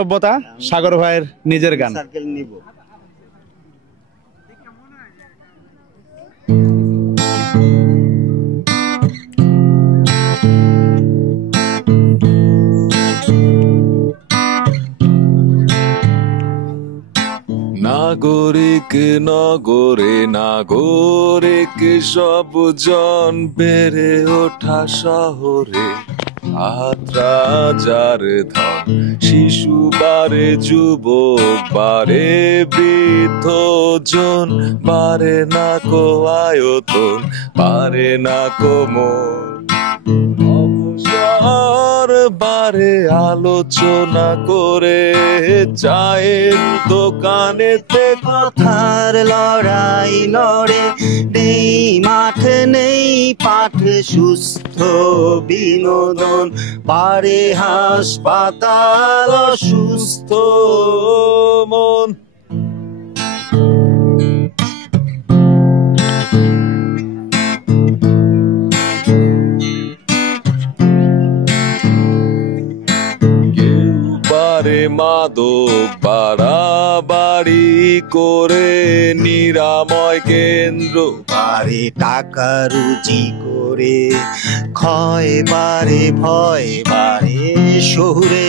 সভ্যতা সাগর ভাইয়ের নিজের গান। নাগরিক নগরে নাগরিক সব জন বেড়ে ওঠা শহরে, যার ধন শিশু বারে যুবক বারে বৃদ্ধ জন, বারে না কো আয়তন বারে না কো মন, অবসর বারে আলোচনা করে চায়ের দোকানেতে কথার লড়াই লড়ে, নেই মাঠ নেই পাঠ সুস্থ বিনোদন, বারে হাসপাতাল অসুস্থ মন। মাদক বাড়াবাড়ি করে নিরাময় কেন্দ্র, বারে টাকা রুজি করে ক্ষয় বারে ভয় বারে শহুরে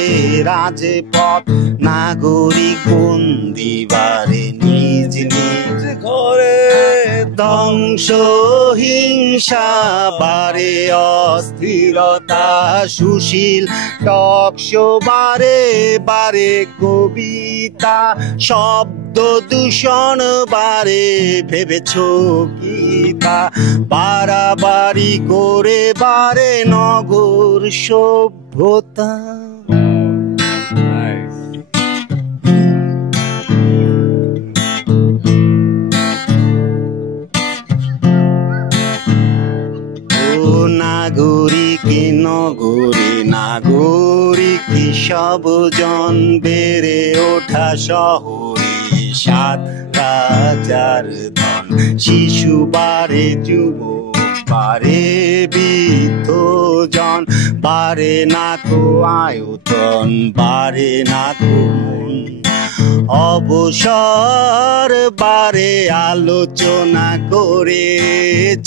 রাজপথ, নাগরিক বন্দি বারে নিজ নিজ ঘরে, ধ্বংস হিংসা বারে অস্থিরতা সুশীল টকশো বারে বারে কবিতা, শব্দ দূষণ বারে ভেবেছ গীতা, বাড়াবাড়ি করে বারে নগর সভ্যতা। নাগরিক নগরে নাগরিক সব জন বেড়ে ওঠা শহরে, ৭,০০০ ধন শিশু বারে যুবক বারে বৃদ্ধ জন, বারে না কো আয়তন বারে না কো মন, অবসর বারে আলোচনা করে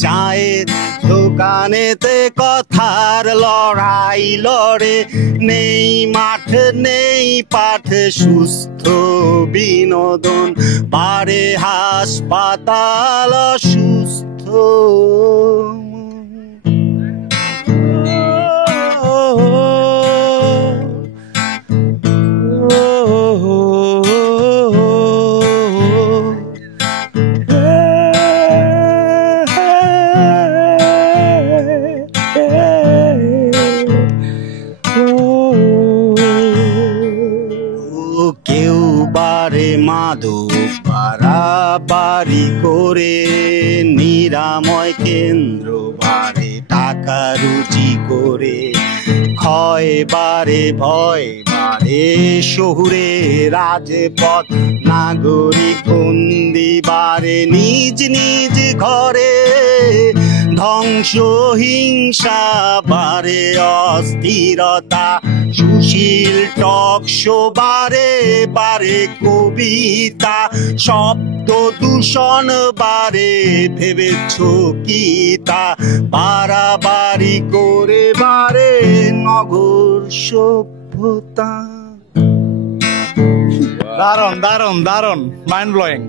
চায়ের দোকানেতে কথার লড়াই লড়ে, নেই মাঠ নেই পাঠ সুস্থ বিনোদন, বারে হাসপাতাল অসুস্থ। কেউ বারে মাদক বাড়াবাড়ি করে নিরাময় কেন্দ্র বারে টাকা রুজি করে, ক্ষয় বারে ভয় বারে শহুরে রাজপথ, নাগরিক বন্দি বারে নিজ নিজ ঘরে, ধ্বংস হিংসা বারে অস্থিরতা সুশীল টকশো বারে বারে কবিতা, শব্দ দূষণ বারে ভেবেছ গীতা, বাড়াবাড়ি করে বারে নগর সভ্যতা। দারুণ দারুণ দারুণ, মাইন্ড ব্লোয়িং।